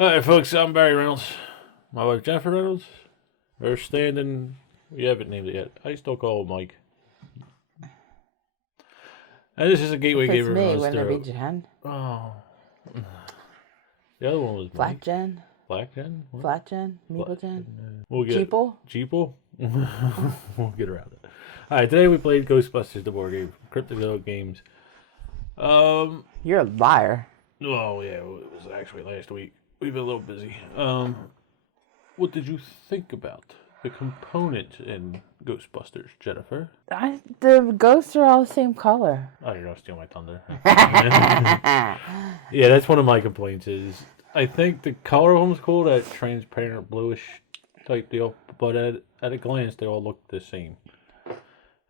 All right, folks, I'm Barry Reynolds. My wife, Jennifer Reynolds. We're standing. We haven't named it yet. I still call him Mike. And this is a Gateway If it's Gamer me, Monster. wouldn't it be Jen? Oh. The other one was Flat Mike. Jen? Black Jen? What? Flat Jen? Meeple Jen? We'll get Jeeple? Jeeple? We'll get around it. All right, today we played Ghostbusters, the board game, Crypto Games. You're a liar. Oh yeah, it was actually last week. We've been a little busy. What did you think about the component in Ghostbusters, Jennifer? The ghosts are all the same color. Oh, you're gonna steal my thunder. Yeah, that's one of my complaints. Is I think the color of them's cool, that transparent bluish type deal, but at a glance they all look the same.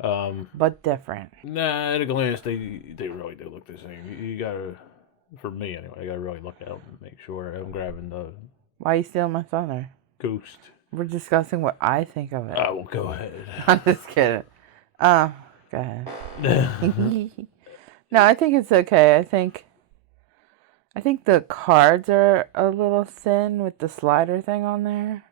But different. Nah, at a glance they really do look the same. You gotta, for me anyway, I gotta really look at them and make sure I'm grabbing the Why are you stealing my thunder? ghost. We're discussing what I think of it. I will go ahead. I'm just kidding. Go ahead. No, I think it's okay. I think the cards are a little thin with the slider thing on there.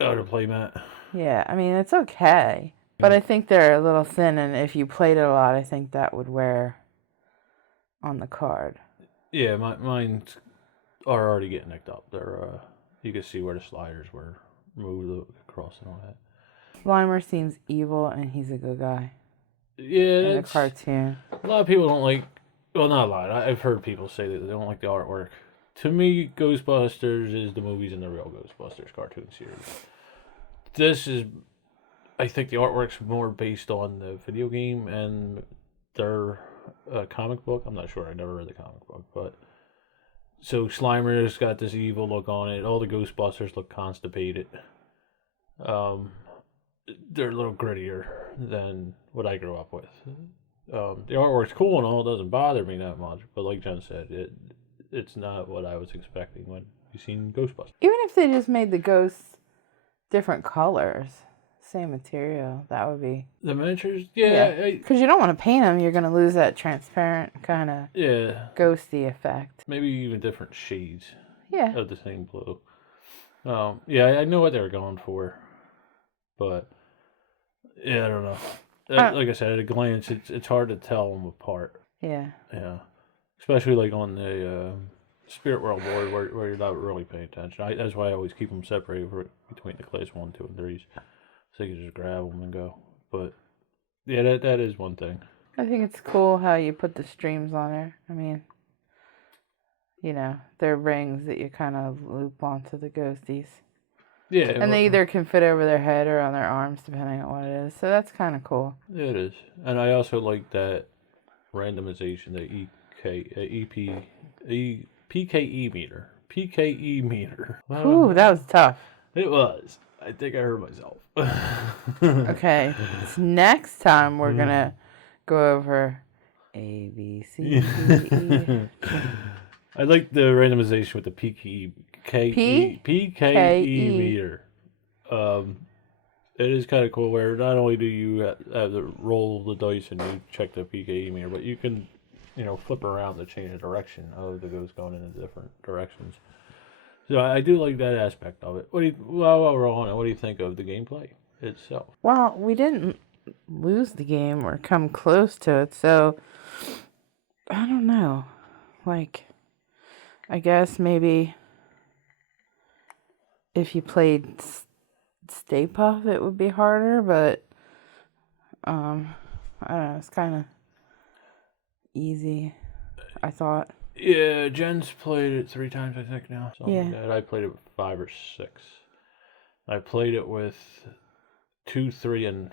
Oh, the playmat. Yeah, I mean, it's okay. But I think they're a little thin, and if you played it a lot, I think that would wear on the card. Yeah, mine are already getting nicked up. They're you can see where the sliders were moved across and all that. Slimer seems evil, and he's a good guy. Yeah, In the cartoon. A lot of people don't like. Well, not a lot. I've heard people say that they don't like the artwork. To me, Ghostbusters is the movies in the real Ghostbusters cartoon series. This is, I think, the artwork's more based on the video game and their comic book. I'm not sure. I never read the comic book, but so Slimer's got this evil look on it. All the Ghostbusters look constipated. They're a little grittier than what I grew up with. The artwork's cool and all. It doesn't bother me that much. But like Jen said, it's not what I was expecting when you seen Ghostbusters. Even if they just made the ghosts different colors, same material, that would be... The miniatures? Yeah. Because you don't want to paint them. You're going to lose that transparent kind of ghosty effect. Maybe even different shades of the same blue. I know what they were going for. But, yeah, I don't know. Like I said, at a glance, it's hard to tell them apart. Yeah. Yeah. Especially like on the Spirit World board where you're not really paying attention. That's why I always keep them separated between the class 1, 2, and 3s. So you can just grab them and go. But, yeah, that is one thing. I think it's cool how you put the streams on there. I mean, you know, they're rings that you kind of loop onto the ghosties. Yeah. And they either can fit over their head or on their arms, depending on what it is. So that's kind of cool. Yeah, it is. And I also like that randomization, the PKE meter. PKE meter. Ooh, that was tough. It was. I think I heard myself. Okay. So next time we're going to go over A, B, C, D, E. I like the randomization with the PKE meter. It is kind of cool where not only do you have to roll the dice and you check the PKE meter, but you can, flip around to change the direction of the ghost going in different directions. So I do like that aspect of it. While we're on it, what do you think of the gameplay itself? Well, we didn't lose the game or come close to it, so I don't know. I guess maybe if you played Stay Puft, it would be harder, but I don't know, it's kind of easy, I thought. Yeah, Jen's played it 3 times, I think, now. Something like that. I played it with 5 or 6. I played it with 2, 3, and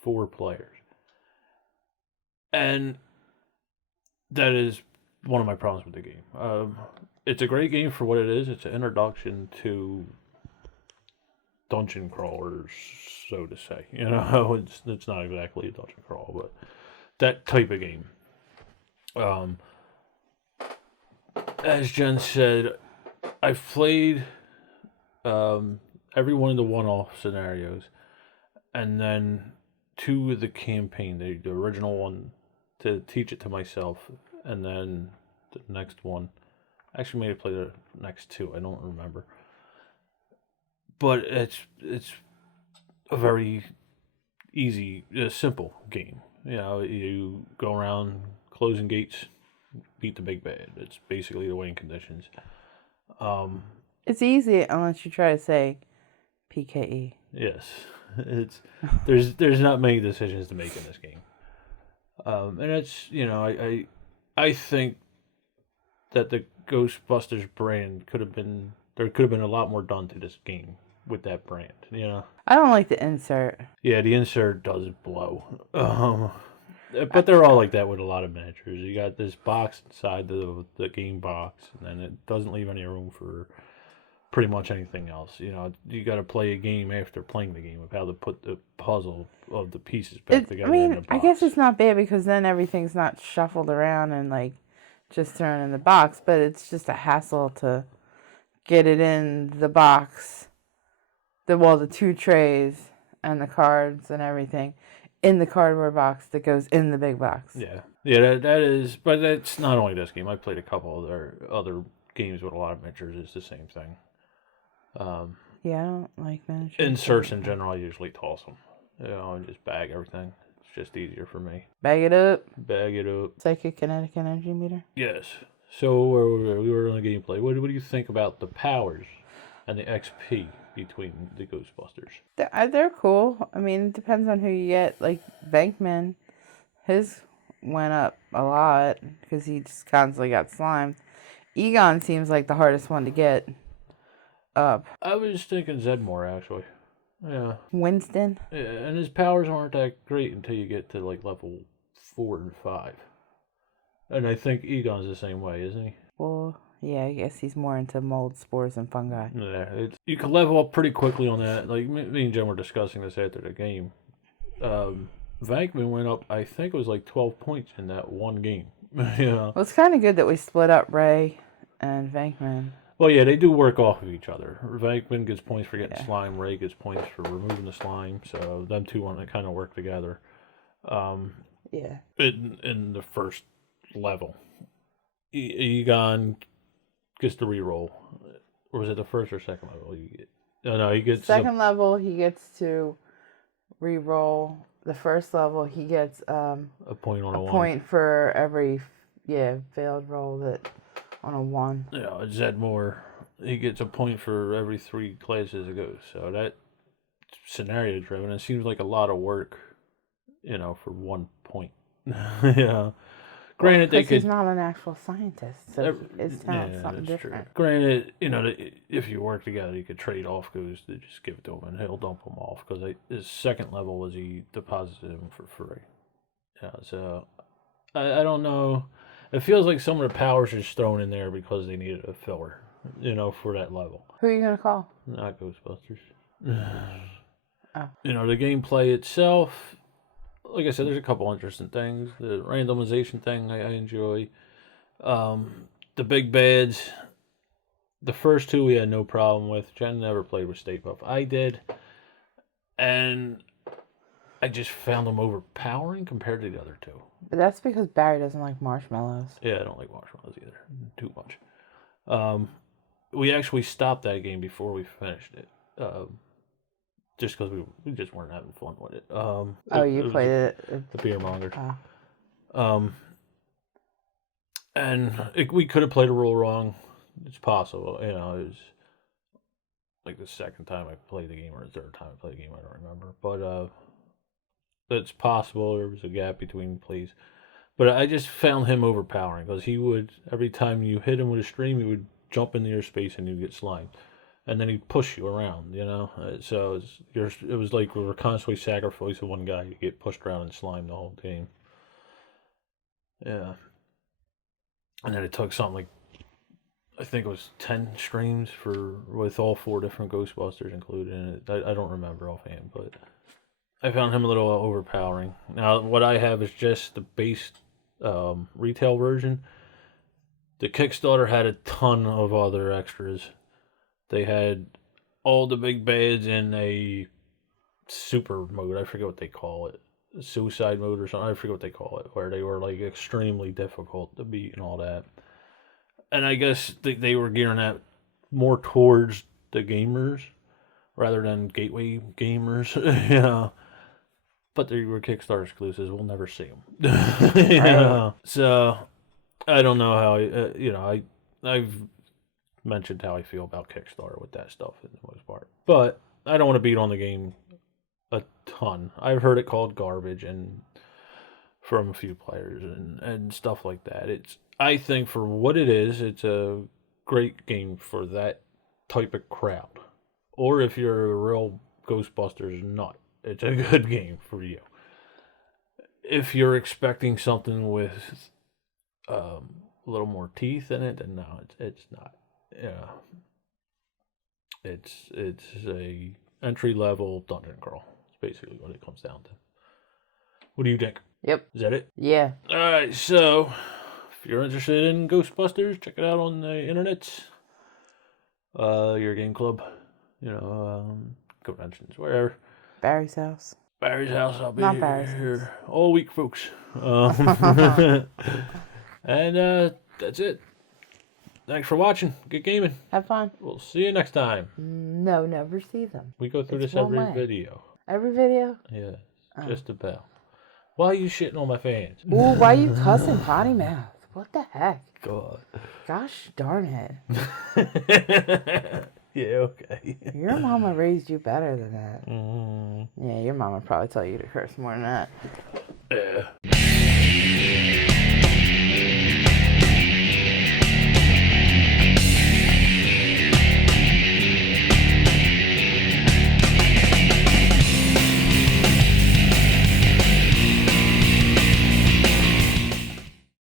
4 players. And that is one of my problems with the game. It's a great game for what it is. It's an introduction to dungeon crawlers, so to say. It's not exactly a dungeon crawl, but that type of game. As Jen said, I've played every one of the one-off scenarios, and then 2 of the campaign, the original one to teach it to myself, and then the next one Actually, made it play the next two. I don't remember. But it's a very easy, simple game. You know, you go around closing gates, beat the big bad. It's basically the winning conditions. It's easy unless you try to say PKE. Yes, it's there's not many decisions to make in this game, and it's I think that the Ghostbusters brand could have been there could have been a lot more done to this game with that brand. You know. I don't like the insert. Yeah, the insert does blow. But they're all like that with a lot of miniatures. You got this box inside the game box, and then it doesn't leave any room for pretty much anything else. You know, you got to play a game after playing the game of how to put the puzzle of the pieces back together in the box. I guess it's not bad because then everything's not shuffled around and like just thrown in the box, but it's just a hassle to get it in the box. The two trays and the cards and everything in the cardboard box that goes in the big box. Yeah, that is. But that's not only this game. I played a couple other games with a lot of miniatures. It's the same thing. Yeah, I don't like miniatures. Inserts in general, I usually toss them. You know, and just bag everything. It's just easier for me. Bag it up. Bag it up. Psychic kinetic energy meter. Yes. So we were on the gameplay. What do you think about the powers and the XP between the Ghostbusters? They're cool. I mean, it depends on who you get. Like Bankman, his went up a lot because he just constantly got slimed. Egon seems like the hardest one to get up. I was thinking Zedmore, actually. Yeah. Winston. Yeah, and his powers aren't that great until you get to like level 4 and 5. And I think Egon's the same way, isn't he? Well, yeah, I guess he's more into mold, spores, and fungi. Yeah, you can level up pretty quickly on that. Like, me and Jen were discussing this after the game. Vankman went up, I think it was like 12 points in that one game. Well, it's kind of good that we split up Ray and Vankman. Well, yeah, they do work off of each other. Vankman gets points for getting slime. Ray gets points for removing the slime. So them two want to kind of work together. Yeah. In the first level, Egon gets the reroll. Or was it the first or second level? No, he gets second level. He gets to reroll. The first level, he gets a point on a point for every failed roll that. On a 1. Yeah, Zedmore, he gets a point for every 3 classes it goes. So that scenario driven, it seems like a lot of work, for 1 point. Yeah. Granted, they could. He's not an actual scientist, so his talent's something different. True. Granted, if you work together, you could trade off goes to just give it to him and he'll dump them off because his second level was he deposited them for free. Yeah, so I don't know. It feels like some of the powers are just thrown in there because they needed a filler, for that level. Who are you going to call? Not Ghostbusters. Oh. The gameplay itself, like I said, there's a couple interesting things. The randomization thing I enjoy. The big bads, the first two we had no problem with. Jen never played with Stay Puft. I did. And I just found them overpowering compared to the other two. But that's because Barry doesn't like marshmallows. Yeah, I don't like marshmallows either. Too much. We actually stopped that game before we finished it. Just because we just weren't having fun with it. You played it? The beer monger. Oh. We could have played a rule wrong. It's possible. It was like the second time I played the game or the third time I played the game. I don't remember. But it's possible there was a gap between plays. But I just found him overpowering because he would, every time you hit him with a stream, he would jump into your space and you'd get slimed. And then he'd push you around, So it was like we were constantly sacrificing one guy to get pushed around and slimed the whole game. Yeah. And then it took something like, I think it was 10 streams with all 4 different Ghostbusters included in it. I don't remember offhand, but I found him a little overpowering. Now, what I have is just the base retail version. The Kickstarter had a ton of other extras. They had all the big bads in a super mode. I forget what they call it. Suicide mode or something. I forget what they call it. Where they were like extremely difficult to beat and all that. And I guess they were gearing that more towards the gamers rather than gateway gamers, you know. But they were Kickstarter exclusives. We'll never see them. You know? So I don't know how I've mentioned how I feel about Kickstarter with that stuff for the most part, but I don't want to beat on the game a ton. I've heard it called garbage and from a few players and stuff like that. I think for what it is, it's a great game for that type of crowd. Or if you're a real Ghostbusters nut, it's a good game for you. If you're expecting something with a little more teeth in it, then no, it's not. Yeah, it's a entry level dungeon crawl. It's basically what it comes down to. What do you think? Yep. Is that it? Yeah. All right. So if you're interested in Ghostbusters, check it out on the internet. Your game club, conventions, wherever. Barry's house. Barry's house. I'll be Not Barry's here all week, folks. And that's it. Thanks for watching. Good gaming. Have fun. We'll see you next time. No, never see them. We go through It's this every one way. video. Every video? Yeah, just about. Why are you shitting on my fans? Ooh, why you cussing potty mouth? What the heck? God. Gosh darn it. Yeah, okay. Your mama raised you better than that. Mm. Yeah, your mama probably tell you to curse more than that. Yeah.